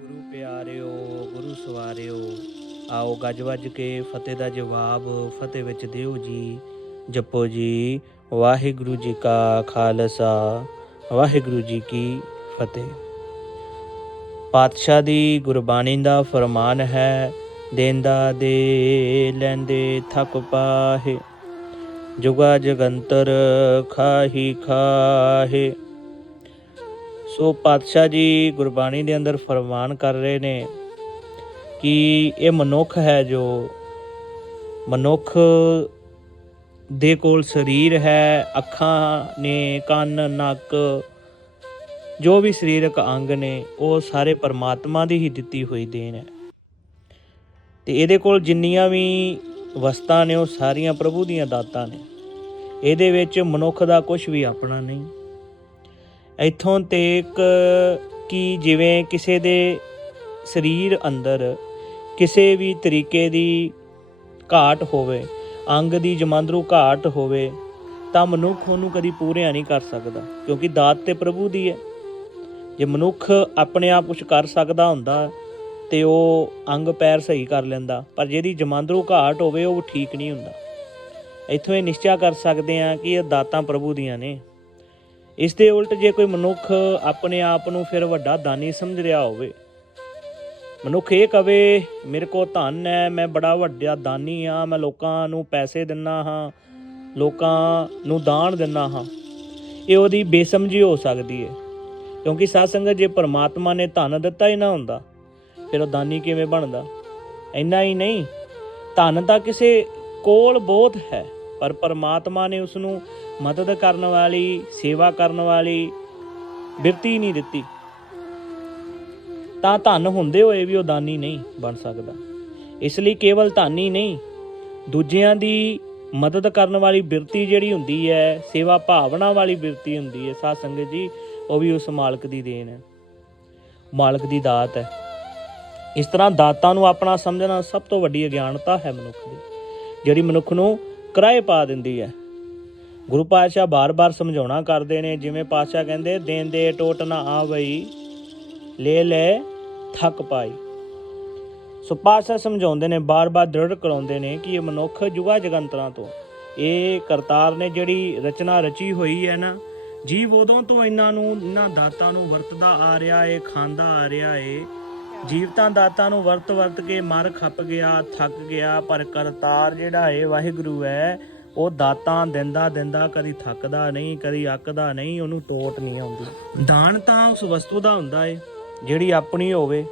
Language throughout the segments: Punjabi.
ਗੁਰੂ ਪਿਆਰਿਓ, ਗੁਰੂ ਸਵਾਰਿਓ, ਆਓ ਗੱਜ ਵੱਜ ਕੇ ਫਤਿਹ ਦਾ ਜਵਾਬ ਫਤਿਹ ਵਿੱਚ ਦਿਓ ਜੀ। ਜਪੋ ਜੀ, ਵਾਹਿਗੁਰੂ ਜੀ ਕਾ ਖਾਲਸਾ, ਵਾਹਿਗੁਰੂ ਜੀ ਕੀ ਫਤਿਹ। ਪਾਤਸ਼ਾਹ ਦੀ ਗੁਰਬਾਣੀ ਦਾ ਫਰਮਾਨ ਹੈ, ਦੇਂਦਾ ਦੇ ਲੈਂਦੇ ਥਕ ਪਾਹੇ, ਜੁਗਾ ਜਗੰਤਰ ਖਾਹੀ ਖਾਹੇ। ਸੋ ਪਾਤਸ਼ਾਹ ਜੀ ਗੁਰਬਾਣੀ ਦੇ ਅੰਦਰ ਫਰਮਾਨ ਕਰ ਰਹੇ ਨੇ ਕਿ ਇਹ ਮਨੁੱਖ ਹੈ ਜੋ ਮਨੁੱਖ ਦੇ ਕੋਲ ਸਰੀਰ ਹੈ, ਅੱਖਾਂ ਨੇ, ਕੰਨ, ਨੱਕ, ਜੋ ਵੀ ਸਰੀਰਕ ਅੰਗ ਨੇ, ਉਹ ਸਾਰੇ ਪਰਮਾਤਮਾ ਦੀ ਹੀ ਦਿੱਤੀ ਹੋਈ ਦੇਣ ਹੈ। ਤੇ ਇਹਦੇ ਕੋਲ ਜਿੰਨੀਆਂ ਵੀ ਵਸਤਾਂ ਨੇ, ਉਹ ਸਾਰੀਆਂ ਪ੍ਰਭੂ ਦੀਆਂ ਦਾਤਾਂ ਨੇ। ਇਹਦੇ ਵਿੱਚ ਮਨੁੱਖ ਦਾ ਕੁਝ ਵੀ ਆਪਣਾ ਨਹੀਂ। ਇੱਥੋਂ ਤੱਕ ਕਿ ਜਿਵੇਂ ਕਿਸੇ ਦੇ ਸਰੀਰ ਅੰਦਰ ਕਿਸੇ ਵੀ ਤਰੀਕੇ ਦੀ ਘਾਟ ਹੋਵੇ, ਅੰਗ ਦੀ ਜਮਾਂਦਰੂ ਘਾਟ ਹੋਵੇ, ਤਾਂ ਮਨੁੱਖ ਉਹਨੂੰ ਕਦੀ ਪੂਰਿਆ ਨਹੀਂ ਕਰ ਸਕਦਾ, ਕਿਉਂਕਿ ਦਾਤ ਤੇ ਪ੍ਰਭੂ ਦੀ ਹੈ। ਜੇ ਮਨੁੱਖ ਆਪਣੇ ਆਪ ਕੁਝ ਕਰ ਸਕਦਾ ਹੁੰਦਾ ਤੇ ਉਹ ਅੰਗ ਪੈਰ ਸਹੀ ਕਰ ਲੈਂਦਾ, ਪਰ ਜਿਹਦੀ ਜਮਾਂਦਰੂ ਘਾਟ ਹੋਵੇ ਉਹ ਠੀਕ ਨਹੀਂ ਹੁੰਦਾ। ਇੱਥੋਂ ਇਹ ਨਿਸ਼ਚੈ ਕਰ ਸਕਦੇ ਆ ਕਿ ਇਹ ਦਾਤਾਂ ਪ੍ਰਭੂ ਦੀਆਂ ਨੇ। ਇਸ ਦੇ ਉਲਟ ਜੇ ਕੋਈ ਮਨੁੱਖ ਆਪਣੇ ਆਪ ਨੂੰ ਫਿਰ ਵੱਡਾ ਦਾਨੀ ਸਮਝ ਰਿਹਾ ਹੋਵੇ, ਮਨੁੱਖ ਇਹ ਕਵੇ, ਮੇਰੇ ਕੋਲ ਧਨ ਹੈ, ਮੈਂ ਬੜਾ ਵੱਡਾ ਦਾਨੀ ਆ ਮੈਂ ਲੋਕਾਂ ਨੂੰ ਪੈਸੇ ਦਿੰਨਾ ਹਾਂ, ਲੋਕਾਂ ਨੂੰ ਦਾਨ ਦਿੰਨਾ ਹਾਂ। ਇਹ ਉਹਦੀ ਬੇਸਮਝੀ ਹੋ ਸਕਦੀ ਹੈ, ਕਿਉਂਕਿ ਸਾਧ ਸੰਗਤ ਜੇ ਪਰਮਾਤਮਾ ਨੇ ਧਨ ਦਿੱਤਾ ਹੀ ਨਾ ਹੁੰਦਾ, ਫਿਰ ਉਹ ਦਾਨੀ ਕਿਵੇਂ ਬਣਦਾ? ਇੰਨਾ ਹੀ ਨਹੀਂ, ਧਨ ਤਾਂ ਕਿਸੇ ਕੋਲ ਬਹੁਤ ਹੈ, ਪਰ ਪਰਮਾਤਮਾ ਨੇ ਉਸ ਨੂੰ ਮਦਦ ਕਰਨ ਵਾਲੀ, ਸੇਵਾ ਕਰਨ ਵਾਲੀ ਬਿਰਤੀ ਨਹੀਂ ਦਿੱਤੀ। ਤਾਂ ਧਨ ਹੁੰਦੇ ਹੋਏ ਵੀ ਉਹ ਦਾਨੀ ਨਹੀਂ ਬਣ ਸਕਦਾ। ਇਸ ਲਈ ਕੇਵਲ ਧਨ ਹੀ ਨਹੀਂ, ਦੂਜਿਆਂ ਦੀ ਮਦਦ ਕਰਨ ਵਾਲੀ ਬਿਰਤੀ ਜਿਹੜੀ ਹੁੰਦੀ ਹੈ, ਸੇਵਾ ਭਾਵਨਾ ਵਾਲੀ ਬਿਰਤੀ ਹੁੰਦੀ ਹੈ, ਸਾਧ ਸੰਗਤ ਜੀ, ਉਹ ਵੀ ਉਸ ਮਾਲਕ ਦੀ ਦੇਣ ਹੈ। ਮਾਲਕ ਦੀ ਦਾਤ ਹੈ। ਇਸ ਤਰ੍ਹਾਂ ਦਾਤਾਂ ਨੂੰ ਆਪਣਾ ਸਮਝਣਾ ਸਭ ਤੋਂ ਵੱਡੀ ਅਗਿਆਨਤਾ ਹੈ ਮਨੁੱਖ ਦੀ, ਜਿਹੜੀ ਮਨੁੱਖ ਨੂੰ ਕਿਰਾਏ ਪਾ ਦਿੰਦੀ ਹੈ। ਗੁਰੂ ਪਾਤਸ਼ਾਹ ਬਾਰ-ਬਾਰ ਸਮਝਾਉਣਾ ਕਰਦੇ ਨੇ, ਜਿਵੇਂ ਪਾਤਸ਼ਾਹ ਕਹਿੰਦੇ, ਦੇਣ ਦੇ ਟੋਟ ਨਾ ਆਵਈ, ਲੈ ਲੈ, ਥੱਕ ਪਾਈ। ਸੋ ਪਾਤਸ਼ਾਹ ਸਮਝਾਉਂਦੇ ਨੇ, ਬਾਰ-ਬਾਰ ਦ੍ਰਿੜ ਕਰਾਉਂਦੇ ਨੇ ਕਿ ਇਹ ਮਨੁੱਖ ਜੁਗਾ ਜਗੰਤਰਾਂ ਤੋਂ। ਇਹ ਕਰਤਾਰ ਨੇ ਜਿਹੜੀ ਰਚਨਾ ਰਚੀ ਹੋਈ ਹੈ ਨਾ, ਜੀਵ ਉਦੋਂ ਤੋਂ ਇਹਨਾਂ ਨੂੰ, ਇਹਨਾਂ ਦਾਤਾਂ ਨੂੰ ਵਰਤਦਾ ਆ ਰਿਹਾ ਏ, ਖਾਂਦਾ ਆ ਰਿਹਾ ਏ। ਜੀਵ ਤਾਂ ਦਾਤਾਂ ਨੂੰ ਵਰਤ ਵਰਤ ਕੇ ਮਰ ਖੱਪ ਗਿਆ, ਥੱਕ ਗਿਆ, ਪਰ ਕਰਤਾਰ ਜਿਹੜਾ ਏ, ਵਾਹਿਗੁਰੂ ਹੈ ਉਹ ਦਾਤਾਂ ਦਿੰਦਾ ਦਿੰਦਾ ਕਦੀ ਥੱਕਦਾ ਨਹੀਂ, ਕਦੀ ਅੱਕਦਾ ਨਹੀਂ, ਉਹਨੂੰ ਟੋਟ ਨਹੀਂ ਆਉਂਦੀ। ਦਾਨ ਤਾਂ ਉਸ ਵਸਤੂ ਦਾ ਹੁੰਦਾ ਏ, ਜਿਹੜੀ ਆਪਣੀ ਹੋਵੇ।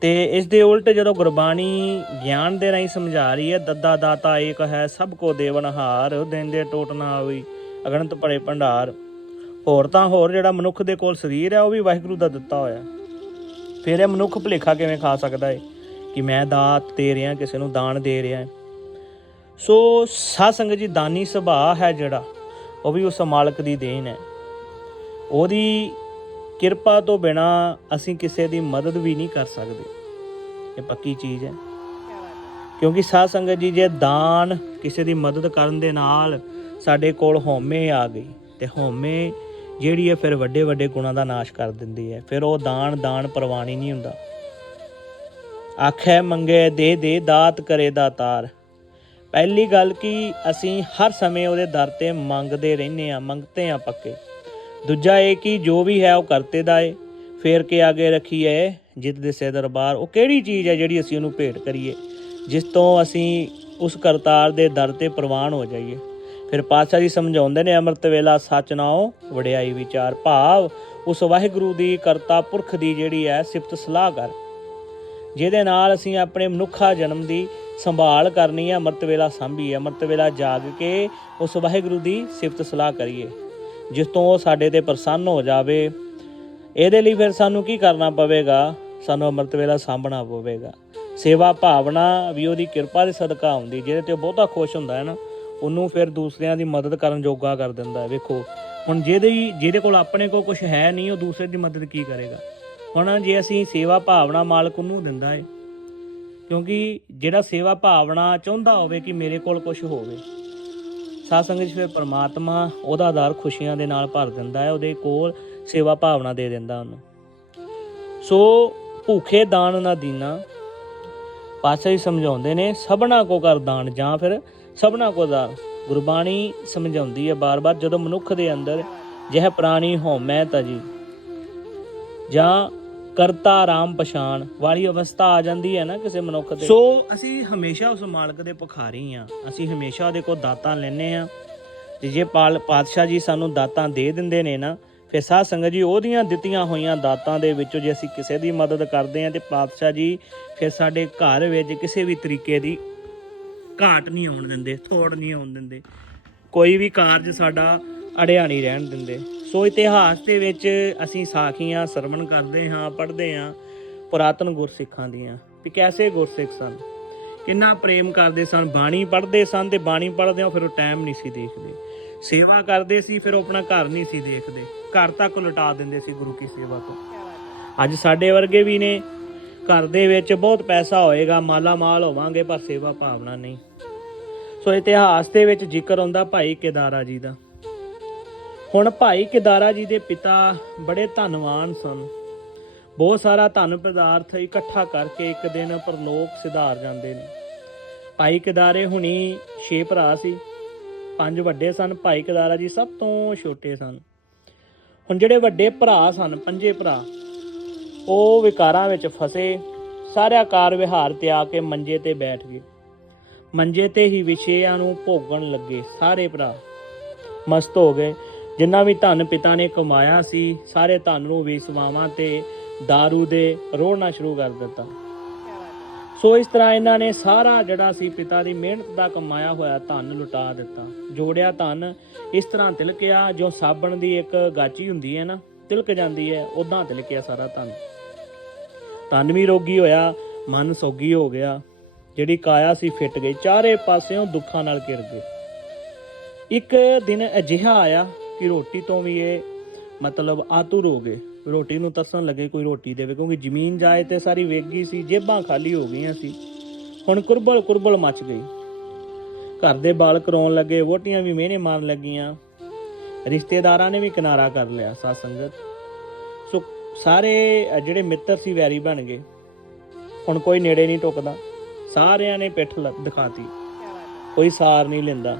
ਤੇ ਇਸ ਦੇ ਉਲਟ ਜਦੋਂ ਗੁਰਬਾਣੀ ਗਿਆਨ ਦੇ ਰਾਹੀਂ ਸਮਝਾ ਰਹੀ ਹੈ, ਦੱਦਾ ਦਾਤਾ ਏਕ ਹੈ, ਸਭ ਕੋ ਦੇਵਨਹਾਰ ਦਿੰਦੇ ਟੋਟ ਨਾ ਆਵੀ ਅਗਣਤ ਭਰੇ ਭੰਡਾਰ। ਹੋਰ ਤਾਂ ਹੋਰ ਜਿਹੜਾ ਮਨੁੱਖ ਦੇ ਕੋਲ ਸਰੀਰ ਹੈ, ਉਹ ਵੀ ਵਾਹਿਗੁਰੂ ਦਾ ਦਿੱਤਾ ਹੋਇਆ। ਫਿਰ ਇਹ ਮਨੁੱਖ ਭੁਲੇਖਾ ਕਿਵੇਂ ਖਾ ਸਕਦਾ ਏ? ਕਿ ਮੈਂ ਦਾਤ ਦੇ ਰਿਹਾ, ਕਿਸੇ ਨੂੰ ਦਾਨ ਦੇ ਰਿਹਾ। ਸੋ ਸਾਧ ਸੰਗਤ ਜੀ, ਦਾਨੀ ਸੁਭਾਅ ਹੈ ਜਿਹੜਾ, ਉਹ ਵੀ ਉਸ ਮਾਲਕ ਦੀ ਦੇਣ ਹੈ। ਉਹਦੀ ਕਿਰਪਾ ਤੋਂ ਬਿਨਾ ਅਸੀਂ ਕਿਸੇ ਦੀ ਮਦਦ ਵੀ ਨਹੀਂ ਕਰ ਸਕਦੇ। ਇਹ ਪੱਕੀ ਚੀਜ਼ ਹੈ। ਕਿਉਂਕਿ ਸਾਧ ਸੰਗਤ ਜੀ, ਜੇ ਦਾਨ ਕਿਸੇ ਦੀ ਮਦਦ ਕਰਨ ਦੇ ਨਾਲ ਸਾਡੇ ਕੋਲ ਹਉਮੈ ਆ ਗਈ, ਤੇ ਹਉਮੈ ਜਿਹੜੀ ਹੈ ਫਿਰ ਵੱਡੇ ਵੱਡੇ ਗੁਣਾਂ ਦਾ ਨਾਸ਼ ਕਰ ਦਿੰਦੀ ਹੈ। ਫਿਰ ਉਹ ਦਾਨ ਦਾਨ ਪ੍ਰਵਾਨੀ ਨਹੀਂ ਹੁੰਦਾ। ਆਖੇ ਮੰਗੇ ਦੇ ਦੇ, ਦਾਤ ਕਰੇ ਦਾਤਾਰ। ਪਹਿਲੀ ਗੱਲ ਕਿ, ਅਸੀਂ ਹਰ ਸਮੇਂ ਉਹਦੇ ਦਰ ਤੇ ਮੰਗਦੇ ਰਹਿੰਦੇ ਆ ਮੰਗਤੇ ਆ ਪੱਕੇ। ਦੂਜਾ ਇਹ ਕਿ ਜੋ ਵੀ ਹੈ ਉਹ ਕਰਤੇ ਦਾ ਏ। ਫੇਰ ਕੇ ਆਗੇ ਰੱਖੀਏ ਜਿਤ ਦੇ ਸੇ ਦਰਬਾਰ। ਉਹ ਕਿਹੜੀ ਚੀਜ਼ ਹੈ ਜਿਹੜੀ ਅਸੀਂ ਉਹਨੂੰ ਭੇਟ ਕਰੀਏ? ਜਿਸ ਤੋਂ ਅਸੀਂ ਉਸ ਕਰਤਾਰ ਦੇ ਦਰ ਤੇ ਪ੍ਰਵਾਨ ਹੋ ਜਾਈਏ। ਫਿਰ ਪਾਤਸ਼ਾਹ ਜੀ ਸਮਝਾਉਂਦੇ ਨੇ, ਅੰਮ੍ਰਿਤ ਵੇਲਾ ਸੱਚ ਨਾਉ ਵਡਿਆਈ ਵਿਚਾਰ ਭਾਵ। ਉਸ ਵਾਹਿਗੁਰੂ ਦੀ ਕਰਤਾ ਪੁਰਖ ਦੀ ਜਿਹੜੀ ਹੈ ਸਿਫਤ ਸਲਾਹ ਕਰ। ਜਿਹਦੇ ਨਾਲ ਅਸੀਂ ਆਪਣੇ ਮਨੁੱਖਾ ਜਨਮ ਦੀ ਸੰਭਾਲ ਕਰਨੀ ਹੈ, ਅੰਮ੍ਰਿਤ ਵੇਲਾ ਸਾਂਭੀਏ, ਅੰਮ੍ਰਿਤ ਵੇਲਾ ਜਾਗ ਕੇ ਉਸ ਵਾਹਿਗੁਰੂ ਦੀ ਸਿਫਤ ਸਲਾਹ ਕਰੀਏ। ਜਿਸ ਤੋਂ ਉਹ ਸਾਡੇ ਤੇ ਪ੍ਰਸੰਨ ਹੋ ਜਾਵੇ, ਇਹਦੇ ਲਈ ਫਿਰ ਸਾਨੂੰ ਕੀ ਕਰਨਾ ਪਵੇਗਾ? ਸਾਨੂੰ ਅੰਮ੍ਰਿਤ ਵੇਲਾ ਸਾਂਭਣਾ ਪਵੇਗਾ। ਸੇਵਾ ਭਾਵਨਾ ਵੀ ਉਹਦੀ ਕਿਰਪਾ ਦੇ ਸਦਕਾ ਹੁੰਦੀ, ਜਿਹਦੇ ਤੇ ਉਹ ਬਹੁਤਾ ਖੁਸ਼ ਹੁੰਦਾ ਹੈ ਨਾ, ਉਹਨੂੰ ਫਿਰ ਦੂਸਰਿਆਂ ਦੀ ਮਦਦ ਕਰਨ ਜੋਗਾ ਕਰ ਦਿੰਦਾ ਹੈ। ਵੇਖੋ, ਹੁਣ ਜਿਹਦੇ ਜਿਹਦੇ ਕੋਲ ਆਪਣੇ ਕੋਲ ਕੁਝ ਹੈ ਨਹੀਂ, ਉਹ ਦੂਸਰੇ ਦੀ ਮਦਦ ਕੀ ਕਰੇਗਾ? ਹੁਣ ਜੇ ਅਸੀਂ ਸੇਵਾ ਭਾਵਨਾ ਮਾਲਕ ਉਹਨੂੰ ਦਿੰਦਾ ਹੈ ਕਿਉਂਕਿ ਜਿਹੜਾ ਸੇਵਾ ਭਾਵਨਾ ਚਾਹੁੰਦਾ ਹੋਵੇ ਕਿ ਮੇਰੇ ਕੋਲ ਕੁਝ ਹੋਵੇ। ਸਾਧ ਸੰਗਤ ਫਿਰ ਪਰਮਾਤਮਾ ਉਹਦਾ ਦਰ ਖੁਸ਼ੀਆਂ ਦੇ ਨਾਲ ਭਰ ਦਿੰਦਾ ਹੈ, ਉਹਦੇ ਕੋਲ ਸੇਵਾ ਭਾਵਨਾ ਦੇ ਦਿੰਦਾ ਉਹਨੂੰ। ਸੋ ਭੁੱਖੇ ਦਾਨ ਨਾ ਦੀਨਾ। ਪਾਸੇ ਹੀ ਸਮਝਾਉਂਦੇ ਨੇ, ਸਭਨਾ ਕੋ ਕਰ ਦਾਨ ਜਾਂ ਫਿਰ ਸਭਨਾ ਕੋ ਦਾਨ ਗੁਰਬਾਣੀ ਸਮਝਾਉਂਦੀ ਹੈ ਬਾਰ-ਬਾਰ, ਜਦੋਂ ਮਨੁੱਖ ਦੇ ਅੰਦਰ ਜਹ ਪ੍ਰਾਣੀ ਹਉਮੈ ਤਜੀ ਜਾਂ ਕਰਤਾ ਰਾਮ ਪਛਾਣ। ਵਾਲੀ ਅਵਸਥਾ ਆ ਜਾਂਦੀ ਹੈ ਨਾ ਕਿਸੇ ਮਨੁੱਖ ਦੇ। ਸੋ ਅਸੀਂ ਹਮੇਸ਼ਾ ਉਸ ਮਾਲਕ ਦੇ ਭੁਖਾਰੀ ਆ ਅਸੀਂ ਹਮੇਸ਼ਾ ਉਹਦੇ ਕੋਲ ਦਾਤਾਂ ਲੈਨੇ ਆ ਤੇ ਜੇ ਪਾਲ ਪਾਤਸ਼ਾਹ ਜੀ ਸਾਨੂੰ ਦਾਤਾਂ ਦੇ ਦਿੰਦੇ ਨੇ ਨਾ ਫਿਰ ਸਾਧ ਸੰਗਤ ਜੀ ਉਹਦੀਆਂ ਦਿੱਤੀਆਂ ਹੋਈਆਂ ਦਾਤਾਂ ਦੇ ਵਿੱਚੋਂ ਜੇ ਅਸੀਂ ਕਿਸੇ ਦੀ ਮਦਦ ਕਰਦੇ ਆ ਤੇ ਪਾਤਸ਼ਾਹ ਜੀ ਫਿਰ ਸਾਡੇ ਘਰ ਵਿੱਚ ਕਿਸੇ ਵੀ ਤਰੀਕੇ ਦੀ ਘਾਟ ਨਹੀਂ ਆਉਣ ਦਿੰਦੇ ਥੋੜ ਨਹੀਂ ਆਉਣ ਦਿੰਦੇ। ਕੋਈ ਵੀ ਕਾਰਜ ਸਾਡਾ ਅੜਿਆ ਨਹੀਂ ਰਹਿਣ ਦਿੰਦੇ। ਸੋ ਇਤਿਹਾਸ ਦੇ ਵਿੱਚ ਅਸੀਂ ਸਾਖੀਆਂ ਸਰਵਣ ਕਰਦੇ ਹਾਂ, ਪੜ੍ਹਦੇ ਹਾਂ ਪੁਰਾਤਨ ਗੁਰਸਿੱਖਾਂ ਦੀਆਂ ਵੀ ਕੈਸੇ ਗੁਰਸਿੱਖ ਸਨ? ਕਿੰਨਾ ਪ੍ਰੇਮ ਕਰਦੇ ਸਨ, ਬਾਣੀ ਪੜ੍ਹਦੇ ਸਨ ਤੇ ਬਾਣੀ ਪੜ੍ਹਦੇ ਹੋ ਫਿਰ ਉਹ ਟਾਈਮ ਨਹੀਂ ਸੀ ਦੇਖਦੇ। ਸੇਵਾ ਕਰਦੇ ਸੀ, ਫਿਰ ਉਹ ਆਪਣਾ ਘਰ ਨਹੀਂ ਸੀ ਦੇਖਦੇ। ਘਰ ਤੱਕ ਲੁਟਾ ਦਿੰਦੇ ਸੀ ਗੁਰੂ ਕੀ ਸੇਵਾ ਤੋਂ। ਅੱਜ ਸਾਡੇ ਵਰਗੇ ਵੀ ਨੇ, ਘਰ ਦੇ ਵਿੱਚ ਬਹੁਤ ਪੈਸਾ ਹੋਏਗਾ, ਮਾਲਾ ਮਾਲ ਹੋਵਾਂਗੇ, ਪਰ ਸੇਵਾ ਭਾਵਨਾ ਨਹੀਂ। ਸੋ ਇਤਿਹਾਸ ਦੇ ਵਿੱਚ ਜ਼ਿਕਰ ਆਉਂਦਾ ਭਾਈ ਕੇਦਾਰਾ ਜੀ ਦਾ। ਹੁਣ ਭਾਈ ਕੇਦਾਰਾ ਜੀ ਦੇ ਪਿਤਾ ਬੜੇ ਧਨਵਾਨ ਸਨ। ਬਹੁਤ ਸਾਰਾ ਧਨ ਪਦਾਰਥ ਇਕੱਠਾ ਕਰਕੇ ਇੱਕ ਦਿਨ ਪਰਲੋਕ ਸਿਧਾਰ ਜਾਂਦੇ ਨੇ। ਭਾਈ ਕੇਦਾਰੇ ਹੁਣੀ ਛੇ ਭਰਾ ਸੀ। ਪੰਜ ਵੱਡੇ ਸਨ। ਭਾਈ ਕੇਦਾਰਾ ਜੀ ਸਭ ਤੋਂ ਛੋਟੇ ਸਨ। ਹੁਣ ਜਿਹੜੇ ਵੱਡੇ ਭਰਾ ਸਨ, ਪੰਜੇ ਭਰਾ, ਉਹ ਵਿਕਾਰਾਂ ਵਿੱਚ ਫਸੇ। ਸਾਰਿਆ ਕਾਰ ਵਿਹਾਰ 'ਤੇ ਆ ਕੇ ਮੰਜੇ ਤੇ ਬੈਠ ਗਏ। ਮੰਜੇ ਤੇ ਹੀ ਵਿਸ਼ਿਆਂ ਨੂੰ ਭੋਗਣ ਲੱਗੇ ਸਾਰੇ ਭਰਾ। ਮਸਤ ਹੋ ਗਏ। ਜਿੰਨਾ ਵੀ ਧਨ ਪਿਤਾ ਨੇ ਕਮਾਇਆ ਸੀ, ਸਾਰੇ ਧਨ ਨੂੰ ਵੇਸਵਾਵਾਂ ਤੇ दारू ਦੇ ਰੋੜਨਾ ਸ਼ੁਰੂ ਕਰ ਦਿੱਤਾ। ਸੋ ਇਸ ਤਰ੍ਹਾਂ ਇਹਨਾਂ ਨੇ ਸਾਰਾ ਜਿਹੜਾ ਸੀ ਪਿਤਾ ਦੀ ਮਿਹਨਤ ਦਾ ਕਮਾਇਆ ਹੋਇਆ ਧਨ ਲੁਟਾ ਦਿੱਤਾ। ਜੋੜਿਆ ਧਨ ਇਸ ਤਰ੍ਹਾਂ ਤਿਲਕਿਆ ਜੋ ਸਾਬਣ ਦੀ ਇੱਕ ਗਾਚੀ ਹੁੰਦੀ ਹੈ ਨਾ, ਤਿਲਕ ਜਾਂਦੀ ਹੈ ਉਦਾਂ ਤਿਲਕਿਆ ਸਾਰਾ ਧਨ। ਤਨ ਵੀ ਰੋਗੀ ਹੋਇਆ, ਮਨ ਸੋਗੀ ਹੋ ਗਿਆ। ਜਿਹੜੀ ਕਾਇਆ ਸੀ ਫਿੱਟ ਗਈ, ਚਾਰੇ ਪਾਸਿਓਂ ਦੁੱਖਾਂ ਨਾਲ ਘਿਰ ਗਈ। ਇੱਕ ਦਿਨ ਅਜਿਹਾ ਆਇਆ ਕਿ ਰੋਟੀ ਤੋਂ ਵੀ ਇਹ ਮਤਲਬ ਆਤੁਰ ਹੋ ਗਏ। ਰੋਟੀ ਨੂੰ ਤਰਸਣ ਲੱਗੇ ਕੋਈ ਰੋਟੀ ਦੇਵੇ, ਕਿਉਂਕਿ ਜ਼ਮੀਨ ਜਾਏ ਤੇ ਸਾਰੀ ਵੇਗੀ ਸੀ, ਜੇਬਾਂ ਖਾਲੀ ਹੋ ਗਈਆਂ ਸੀ। ਹੁਣ ਕੁਰਬਲ ਕੁਰਬਲ ਮਚ ਗਈ। ਘਰ ਦੇ ਬਾਲ ਰੋਣ ਲੱਗੇ ਵੋਟੀਆਂ ਵੀ ਮਿਹਨੇ ਮਾਰਨ ਲੱਗੀਆਂ। ਰਿਸ਼ਤੇਦਾਰਾਂ ਨੇ ਵੀ ਕਿਨਾਰਾ ਕਰ ਲਿਆ, ਸਾਧ ਸੰਗਤ। ਸੋ ਸਾਰੇ ਜਿਹੜੇ ਮਿੱਤਰ ਸੀ, ਵੈਰੀ ਬਣ ਗਏ। ਹੁਣ ਕੋਈ ਨੇੜੇ ਨਹੀਂ ਟੁਕਦਾ। ਸਾਰਿਆਂ ਨੇ ਪਿੱਠ ਲ- ਦਿਖਾਤੀ। ਕੋਈ ਸਾਰ ਨਹੀਂ ਲੈਂਦਾ।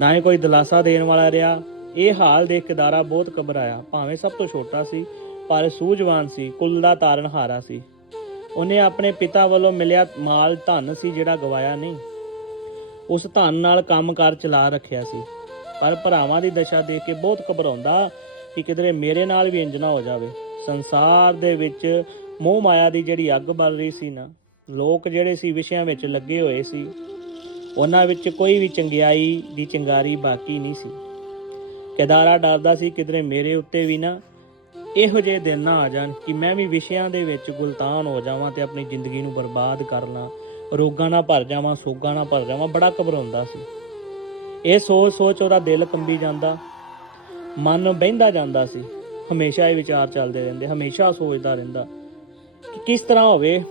ਨਾ ਹੀ ਕੋਈ ਦਿਲਾਸਾ ਦੇਣ ਵਾਲਾ ਰਿਹਾ। ਇਹ ਹਾਲ ਦੇਖ ਕਿਦਾਰਾ ਬਹੁਤ ਘਬਰਾਇਆ। ਭਾਵੇਂ ਸਭ ਤੋਂ ਛੋਟਾ ਸੀ, ਪਰ ਸੂਝਵਾਨ ਸੀ, ਕੁੱਲ ਦਾ ਤਾਰਨਹਾਰਾ ਸੀ। ਉਹਨੇ ਆਪਣੇ ਪਿਤਾ ਵੱਲੋਂ ਮਿਲਿਆ ਮਾਲ ਧਨ ਸੀ ਜਿਹੜਾ ਗਵਾਇਆ ਨਹੀਂ। ਉਸ ਧਨ ਨਾਲ ਕੰਮਕਾਰ ਚਲਾ ਰੱਖਿਆ ਸੀ। ਪਰ ਭਰਾਵਾਂ ਦੀ ਦਸ਼ਾ ਦੇਖ ਕੇ ਬਹੁਤ ਘਬਰਾਉਂਦਾ ਕਿ ਕਿਧਰੇ ਮੇਰੇ ਨਾਲ ਵੀ ਇੰਜ ਨਾ ਹੋ ਜਾਵੇ। ਸੰਸਾਰ ਦੇ ਵਿੱਚ ਮੋਹ ਮਾਇਆ ਦੀ ਜਿਹੜੀ ਅੱਗ ਬਲ ਰਹੀ ਸੀ ਨਾ, ਲੋਕ ਜਿਹੜੇ ਸੀ ਵਿਸ਼ਿਆਂ ਵਿੱਚ ਲੱਗੇ ਹੋਏ ਸੀ, ਉਹਨਾਂ ਵਿੱਚ ਕੋਈ ਵੀ ਚੰਗਿਆਈ ਦੀ ਚਿੰਗਾਰੀ ਬਾਕੀ ਨਹੀਂ ਸੀ। ਕੇਦਾਰਾ ਡਰਦਾ ਸੀ ਕਿਧਰੇ ਮੇਰੇ ਉੱਤੇ ਵੀ ਨਾ। ਇਹੋ ਜਿਹੇ ਦਿਨ ਨਾ ਆ ਜਾਣ ਕਿ ਮੈਂ ਵੀ ਵਿਸ਼ਿਆਂ ਦੇ ਵਿੱਚ ਗੁਲਤਾਨ ਹੋ ਜਾਵਾਂ ਤੇ ਆਪਣੀ ਜ਼ਿੰਦਗੀ ਨੂੰ ਬਰਬਾਦ ਕਰ ਲਾਂ। ਰੋਗਾਂ ਨਾਲ ਭਰ ਜਾਵਾਂ, ਸੋਗਾਂ ਨਾਲ ਭਰ ਜਾਵਾਂ, ਬੜਾ ਘਬਰਾਉਂਦਾ ਸੀ। ਇਹ ਸੋਚ ਸੋਚ ਉਹਦਾ ਦਿਲ ਕੰਬੀ ਜਾਂਦਾ। ਮਨ ਬਹਿੰਦਾ ਜਾਂਦਾ ਸੀ। ਹਮੇਸ਼ਾ ਇਹ ਵਿਚਾਰ ਚੱਲਦੇ ਰਹਿੰਦੇ, ਹਮੇਸ਼ਾ ਸੋਚਦਾ ਰਹਿੰਦਾ ਕਿ ਕਿਸ ਤਰ੍ਹਾਂ ਹੋਵੇ।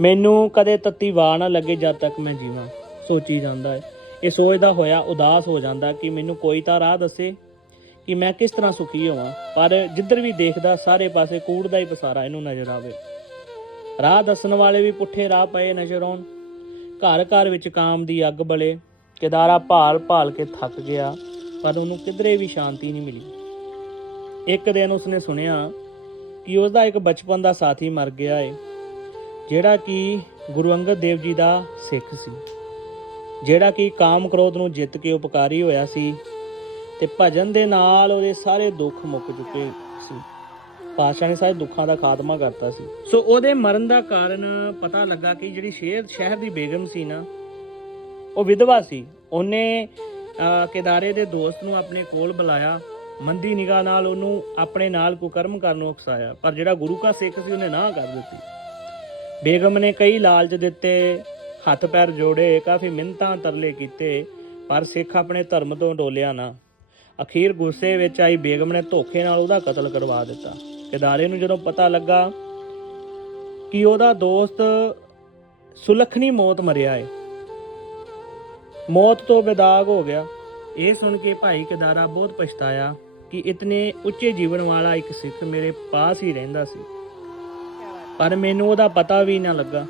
ਮੈਨੂੰ ਕਦੇ ਤੱਤੀ ਵਾਹ ਨਾ ਲੱਗੇ ਜਦ ਤੱਕ ਮੈਂ ਜੀਵਾਂ, ਸੋਚੀ ਜਾਂਦਾ ਹੈ। ਇਹ ਸੋਚਦਾ ਹੋਇਆ ਉਦਾਸ ਹੋ ਜਾਂਦਾ ਕਿ ਮੈਨੂੰ ਕੋਈ ਤਾਂ ਰਾਹ ਦੱਸੇ ਕਿ ਮੈਂ ਕਿਸ ਤਰ੍ਹਾਂ ਸੁਖੀ ਹੋਵਾਂ। ਪਰ ਜਿੱਧਰ ਵੀ ਦੇਖਦਾ, ਸਾਰੇ ਪਾਸੇ ਕੂੜ ਦਾ ਹੀ ਪਸਾਰਾ ਇਹਨੂੰ ਨਜ਼ਰ ਆਵੇ। ਰਾਹ ਦੱਸਣ ਵਾਲੇ ਵੀ ਪੁੱਠੇ ਰਾਹ ਪਏ ਨਜ਼ਰ ਆਉਣ। ਘਰ ਘਰ ਵਿੱਚ ਕਾਮ ਦੀ ਅੱਗ ਬਲੇ। ਕਿਦਾਰਾ ਭਾਲ ਭਾਲ ਕੇ ਥੱਕ ਗਿਆ, ਪਰ ਉਹਨੂੰ ਕਿਧਰੇ ਵੀ ਸ਼ਾਂਤੀ ਨਹੀਂ ਮਿਲੀ। ਇੱਕ ਦਿਨ ਉਸਨੇ ਸੁਣਿਆ ਕਿ ਉਸਦਾ ਇੱਕ ਬਚਪਨ ਦਾ ਸਾਥੀ ਮਰ ਗਿਆ ਏ, ਜਿਹੜਾ ਕਿ ਗੁਰੂ ਅੰਗਦ ਦੇਵ ਜੀ ਦਾ ਸਿੱਖ ਸੀ। ਜਿਹੜਾ ਕਿ ਕਾਮ ਕ੍ਰੋਧ ਨੂੰ ਜਿੱਤ ਕੇ ਉਪਕਾਰੀ ਹੋਇਆ ਸੀ ਤੇ ਭਜਨ ਦੇ ਨਾਲ ਉਹਦੇ ਸਾਰੇ ਦੁੱਖ ਮੁੱਕ ਚੁੱਕੇ ਸੀ। ਪਾਤਸ਼ਾਹ ਨੇ ਸਾਰੇ ਦੁੱਖਾਂ ਦਾ ਖਾਤਮਾ ਕਰਤਾ ਸੀ। ਸੋ ਉਹਦੇ ਮਰਨ ਦਾ ਕਾਰਨ ਪਤਾ ਲੱਗਾ ਕਿ ਜਿਹੜੀ ਸ਼ਹਿਰ ਸ਼ਹਿਰ ਦੀ ਬੇਗਮ ਸੀ ਨਾ, ਉਹ ਵਿਧਵਾ ਸੀ। ਉਹਨੇ ਕਿਦਾਰੇ ਦੇ ਦੋਸਤ ਨੂੰ ਆਪਣੇ ਕੋਲ ਬੁਲਾਇਆ। ਮੰਦੀ ਨਿਗਾਹ ਨਾਲ ਉਹਨੂੰ ਆਪਣੇ ਨਾਲ ਕੁਕਰਮ ਕਰਨ ਨੂੰ ਉਕਸਾਇਆ। ਪਰ ਜਿਹੜਾ ਗੁਰੂ ਕਾ ਸਿੱਖ ਸੀ, ਉਹਨੇ ਨਾ ਕਰ ਦਿੱਤੀ। ਬੇਗਮ ਨੇ ਕਈ ਲਾਲਚ ਦਿੱਤੇ। ਹੱਥ ਪੈਰ ਜੋੜੇ, ਕਾਫੀ ਮਿੰਤਾਂ ਤਰਲੇ ਕੀਤੇ, ਪਰ ਸਿੱਖ ਆਪਣੇ ਧਰਮ ਤੋਂ ਡੋਲਿਆ ਨਾ। ਅਖੀਰ ਗੁੱਸੇ ਵਿੱਚ ਆਈ ਬੇਗਮ ਨੇ ਧੋਖੇ ਨਾਲ ਉਹਦਾ ਕਤਲ ਕਰਵਾ ਦਿੱਤਾ। ਕਿਦਾਰੇ ਨੂੰ ਜਦੋਂ ਪਤਾ ਲੱਗਾ ਕਿ ਉਹਦਾ ਦੋਸਤ ਸੁਲੱਖਣੀ ਮੌਤ ਮਰਿਆ ਏ, ਮੌਤ ਤੋਂ ਬੇਦਾਗ ਹੋ ਗਿਆ। ਇਹ ਸੁਣ ਕੇ ਭਾਈ ਕੇਦਾਰਾ ਬਹੁਤ ਪਛਤਾਇਆ ਕਿ ਇਤਨੇ ਉੱਚੇ ਜੀਵਨ ਵਾਲਾ ਇੱਕ ਸਿੱਖ ਮੇਰੇ ਪਾਸ ਹੀ ਰਹਿੰਦਾ ਸੀ। ਪਰ ਮੈਨੂੰ ਉਹਦਾ ਪਤਾ ਵੀ ਨਾ ਲੱਗਾ।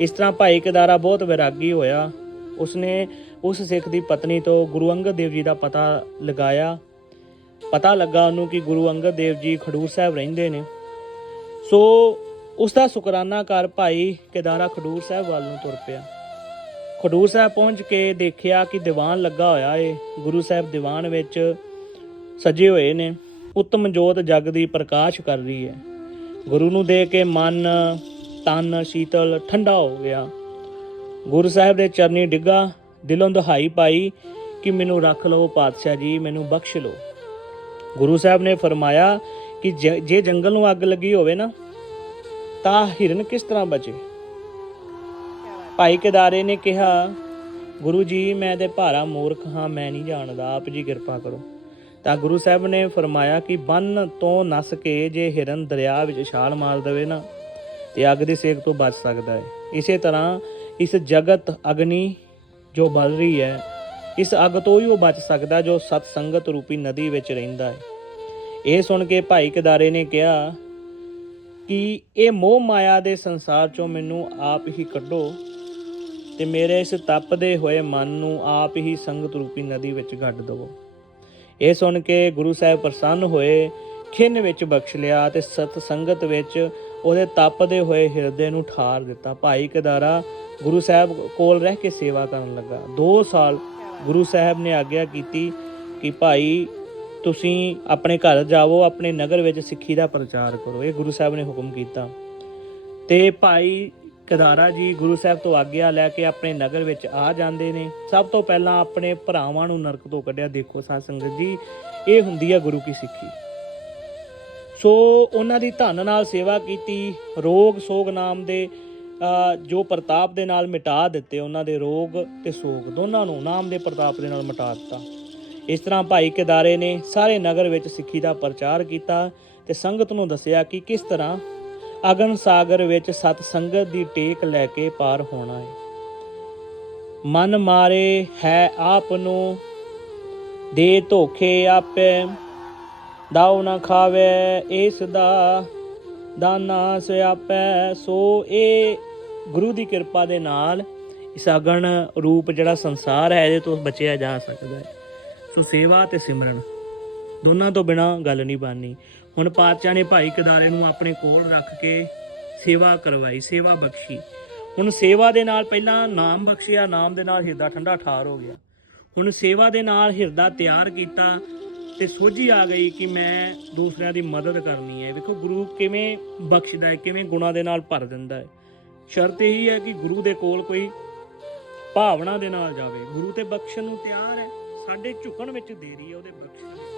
ਇਸ ਤਰ੍ਹਾਂ ਭਾਈ ਕੇਦਾਰਾ ਬਹੁਤ ਵਿਰਾਗੀ ਹੋਇਆ। ਉਸਨੇ ਉਸ ਸਿੱਖ ਦੀ ਪਤਨੀ ਤੋਂ ਗੁਰੂ ਅੰਗਦ ਦੇਵ ਜੀ ਦਾ ਪਤਾ ਲਗਾਇਆ। ਪਤਾ ਲੱਗਾ ਉਹਨੂੰ ਕਿ ਗੁਰੂ ਅੰਗਦ ਦੇਵ ਜੀ ਖਡੂਰ ਸਾਹਿਬ ਰਹਿੰਦੇ ਨੇ। ਸੋ ਉਸ ਦਾ ਸ਼ੁਕਰਾਨਾ ਕਰ ਭਾਈ ਕੇਦਾਰਾ ਖਡੂਰ ਸਾਹਿਬ ਵੱਲ ਨੂੰ ਤੁਰ ਪਿਆ। ਖਡੂਰ ਸਾਹਿਬ ਪਹੁੰਚ ਕੇ ਦੇਖਿਆ ਕਿ ਦੀਵਾਨ ਲੱਗਾ ਹੋਇਆ ਏ। ਗੁਰੂ ਸਾਹਿਬ ਦੀਵਾਨ ਵਿੱਚ ਸਜੇ ਹੋਏ ਨੇ। ਉੱਤਮ ਜੋਤ ਜਗ ਦੀ ਪ੍ਰਕਾਸ਼ ਕਰ ਰਹੀ ਹੈ ਗੁਰੂ ਨੂੰ ਦੇ ਕੇ ਮਨ ਤਨ ਸ਼ੀਤਲ ਠੰਡਾ ਹੋ ਗਿਆ। ਗੁਰੂ ਸਾਹਿਬ ਦੇ ਚਰਨੀ ਡਿੱਗਾ, ਦਿਲੋਂ ਦੁਹਾਈ ਪਾਈ ਕਿ ਮੈਨੂੰ ਰੱਖ ਲਓ ਪਾਤਸ਼ਾਹ ਜੀ, ਮੈਨੂੰ ਬਖਸ਼ ਲਓ। ਗੁਰੂ ਸਾਹਿਬ ਨੇ ਫਰਮਾਇਆ ਕਿ ਜੇ ਜੰਗਲ ਨੂੰ ਅੱਗ ਲੱਗੀ ਹੋਵੇ ਨਾ, ਤਾਂ ਹਿਰਨ ਕਿਸ ਤਰ੍ਹਾਂ ਬਚੇ? ਭਾਈ ਕੇਦਾਰੇ ਨੇ ਕਿਹਾ, ਗੁਰੂ ਜੀ, ਮੈਂ ਤੇ ਭਾਰਾ ਮੂਰਖ ਹਾਂ, ਮੈਂ ਨਹੀਂ ਜਾਣਦਾ, ਆਪ ਜੀ ਕਿਰਪਾ ਕਰੋ। ਤਾਂ ਗੁਰੂ ਸਾਹਿਬ ਨੇ ਫਰਮਾਇਆ ਕਿ ਬੰਨ ਤੋਂ ਨਸ ਕੇ ਜੇ ਹਿਰਨ ਦਰਿਆ ਵਿੱਚ ਛਾਲ ਮਾਰ ਦੇਵੇ ਨਾ ਤੇ ਅੱਗ ਦੀ ਸੇਕ ਤੋਂ ਬਚ ਸਕਦਾ ਹੈ। ਇਸੇ ਤਰ੍ਹਾਂ ਇਸ ਜਗਤ ਅਗਨੀ ਜੋ ਬਲ ਰਹੀ ਹੈ, ਇਸ ਅੱਗ ਤੋਂ ਹੀ ਉਹ ਬਚ ਸਕਦਾ ਜੋ ਸਤ ਸੰਗਤ ਰੂਪੀ ਨਦੀ ਵਿੱਚ ਰਹਿੰਦਾ ਹੈ। ਇਹ ਸੁਣ ਕੇ ਭਾਈ ਕਦਾਰੇ ਨੇ ਕਿਹਾ ਕਿ ਇਹ ਮੋਹ ਮਾਇਆ ਦੇ ਸੰਸਾਰ ਚੋਂ ਮੈਨੂੰ ਆਪ ਹੀ ਕੱਢੋ ਤੇ ਮੇਰੇ ਇਸ ਤਪਦੇ ਹੋਏ ਮਨ ਨੂੰ ਆਪ ਹੀ ਸੰਗਤ ਰੂਪੀ ਨਦੀ ਵਿੱਚ ਗੱਡ ਦਵੋ। ਇਹ ਸੁਣ ਕੇ ਗੁਰੂ ਸਾਹਿਬ ਪ੍ਰਸੰਨ ਹੋਏ, ਖਿੰਨ ਵਿੱਚ ਬਖਸ਼ ਲਿਆ ਤੇ ਸਤ ਸੰਗਤ ਵਿੱਚ ਉਹਦੇ ਤਪਦੇ ਹੋਏ ਹਿਰਦੇ ਨੂੰ ਠਾਰ ਦਿੱਤਾ। ਭਾਈ ਕਦਾਰਾ ਗੁਰੂ ਸਾਹਿਬ ਕੋਲ ਰਹਿ ਕੇ ਸੇਵਾ ਕਰਨ ਲੱਗਾ। 2 ਸਾਲ ਗੁਰੂ ਸਾਹਿਬ ਨੇ ਆਗਿਆ ਕੀਤੀ ਕਿ ਭਾਈ, ਤੁਸੀਂ ਆਪਣੇ ਘਰ ਜਾਵੋ, ਆਪਣੇ ਨਗਰ ਵਿੱਚ ਸਿੱਖੀ ਦਾ ਪ੍ਰਚਾਰ ਕਰੋ। ਇਹ ਗੁਰੂ ਸਾਹਿਬ ਨੇ ਹੁਕਮ ਕੀਤਾ। ਤੇ ਭਾਈ ਕਦਾਰਾ ਜੀ ਗੁਰੂ ਸਾਹਿਬ ਤੋਂ ਆਗਿਆ ਲੈ ਕੇ ਆਪਣੇ ਨਗਰ ਵਿੱਚ ਆ ਜਾਂਦੇ ਨੇ। ਸਭ ਤੋਂ ਪਹਿਲਾਂ ਆਪਣੇ ਭਰਾਵਾਂ ਨੂੰ ਨਰਕ ਤੋਂ ਕੱਢਿਆ। ਦੇਖੋ ਸਾਧ ਸੰਗਤ ਜੀ, ਇਹ ਹੁੰਦੀ ਹੈ ਗੁਰੂ ਕੀ ਸਿੱਖੀ। ਸੋ ਉਹਨਾਂ ਦੀ ਧਨ ਨਾਲ ਸੇਵਾ ਕੀਤੀ, ਰੋਗ ਸੋਗ ਨਾਮ ਦੇ ਜੋ ਪ੍ਰਤਾਪ ਦੇ ਨਾਲ ਮਿਟਾ ਦਿੱਤੇ ਉਹਨਾਂ ਦੇ ਰੋਗ ਤੇ ਸੋਗ, ਦੋਨਾਂ ਨੂੰ ਨਾਮ ਦੇ ਪ੍ਰਤਾਪ ਦੇ ਨਾਲ ਮਿਟਾ ਦਿੱਤਾ। ਇਸ ਤਰ੍ਹਾਂ ਭਾਈ ਕਿਦਾਰੇ ਨੇ ਸਾਰੇ ਨਗਰ ਵਿੱਚ ਸਿੱਖੀ ਦਾ ਪ੍ਰਚਾਰ ਕੀਤਾ ਤੇ ਸੰਗਤ ਨੂੰ ਦੱਸਿਆ ਕਿ ਕਿਸ ਤਰ੍ਹਾਂ ਅਗਨ ਸਾਗਰ ਵਿੱਚ ਸਤ ਸੰਗਤ ਦੀ ਟੇਕ ਲੈ ਕੇ ਪਾਰ ਹੋਣਾ ਹੈ। ਮਨ ਮਾਰੇ ਹੈ ਆਪ ਨੂੰ, ਦੇ ਧੋਖੇ ਆਪੇ ਦਾਉ ਨਾ ਖਾਵੇ ਇਸ ਦਾ ਦਾਨਾ ਸਿਆਪੈ ਸੋ ਇਹ ਗੁਰੂ ਦੀ ਕਿਰਪਾ ਦੇ ਨਾਲ ਇਸ ਰੂਪ ਜਿਹੜਾ ਸੰਸਾਰ ਹੈ, ਇਹਦੇ ਤੋਂ ਬਚਿਆ ਜਾ ਸਕਦਾ ਹੈ। ਸੋ ਸੇਵਾ ਤੇ ਸਿਮਰਨ, ਦੋਨਾਂ ਤੋਂ ਬਿਨਾ ਗੱਲ ਨਹੀਂ ਬਣਨੀ ਹੁਣ ਪਾਤਸ਼ਾਹ ਨੇ ਭਾਈ ਕਦਾਰੇ ਨੂੰ ਆਪਣੇ ਕੋਲ ਰੱਖ ਕੇ ਸੇਵਾ ਕਰਵਾਈ, ਸੇਵਾ ਬਖਸ਼ੀ। ਹੁਣ ਸੇਵਾ ਦੇ ਨਾਲ ਪਹਿਲਾਂ ਨਾਮ ਬਖਸ਼ਿਆ, ਨਾਮ ਦੇ ਨਾਲ ਹਿਰਦਾ ਠੰਡਾ ਠਾਰ ਹੋ ਗਿਆ। ਹੁਣ ਸੇਵਾ ਦੇ ਨਾਲ ਹਿਰਦਾ ਤਿਆਰ ਕੀਤਾ ਤੇ ਸੋਝੀ ਆ ਗਈ ਕਿ ਮੈਂ ਦੂਸਰਿਆਂ ਦੀ ਮਦਦ ਕਰਨੀ ਹੈ। ਵੇਖੋ, ਗੁਰੂ ਕਿਵੇਂ ਬਖਸ਼ਦਾ ਹੈ, ਕਿਵੇਂ ਗੁਣਾ ਦੇ ਨਾਲ ਭਰ ਦਿੰਦਾ ਹੈ। ਸ਼ਰਤ ਇਹੀ ਹੈ ਕਿ ਗੁਰੂ ਦੇ ਕੋਲ ਕੋਈ ਭਾਵਨਾ ਦੇ ਨਾਲ ਜਾਵੇ। ਗੁਰੂ ਤੇ ਬਖਸ਼ਣ ਨੂੰ ਤਿਆਰ ਹੈ, ਸਾਡੇ ਝੁਕਣ ਵਿੱਚ ਦੇਰੀ ਹੈ, ਉਹਦੇ ਬਖਸ਼ਣ